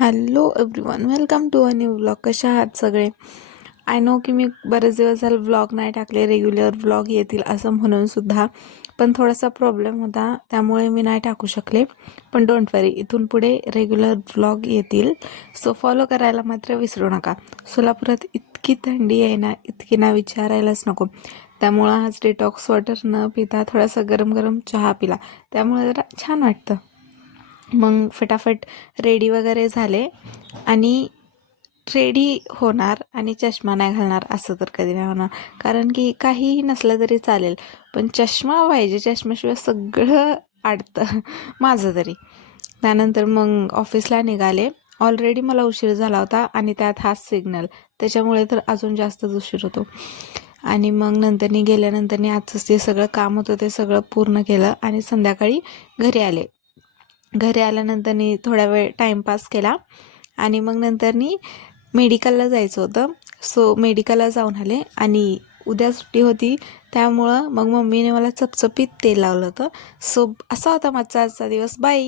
Hello everyone, welcome to a new vlog. कशा आहात सगळे? आय नो की मी बरेच दिवस झाले व्लॉग नाही टाकले, रेग्युलर व्लॉग येतील असं म्हणून सुद्धा, पण थोडासा प्रॉब्लेम होता त्यामुळे मी नाही टाकू शकले. पण डोंट वरी, इथून पुढे रेग्युलर व्लॉग येतील, सो फॉलो करायला मात्र विसरू नका. सोलापुरात इतकी थंडी आहे ना, इतकी ना विचारायलाच नको. त्यामुळं आज डिटॉक्स वॉटर न पिता थोडासा गरम गरम चहा पिला, त्यामुळे जरा छान वाटतं. मग फटाफट रेडी वगैरे झाले आणि रेडी होणार आणि चष्मा नाही घालणार असं तर कधी नाही होणार, कारण की काहीही नसलं तरी चालेल, पण चष्मा पाहिजे. चष्म्याशिवाय सगळं अडतं माझं तरी. त्यानंतर मग ऑफिसला निघाले. ऑलरेडी मला उशीर झाला होता आणि त्यात हा सिग्नल, त्याच्यामुळे तर अजून जास्तच उशीर होतो. आणि मग नंतरनी गेल्यानंतरनी आजचं जे सगळं काम होतं ते सगळं पूर्ण केलं आणि संध्याकाळी घरी आले. घरी आल्यानंतरनी थोडा वेळ टाईमपास केला आणि मग नंतरनी मेडिकलला जायचं होतं, सो मेडिकलला जाऊन आले. आणि उद्या सुट्टी होती त्यामुळं मग मम्मीने मला चपचपीत तेल लावलं होतं. सो असा होता माझा आजचा दिवस. बाय.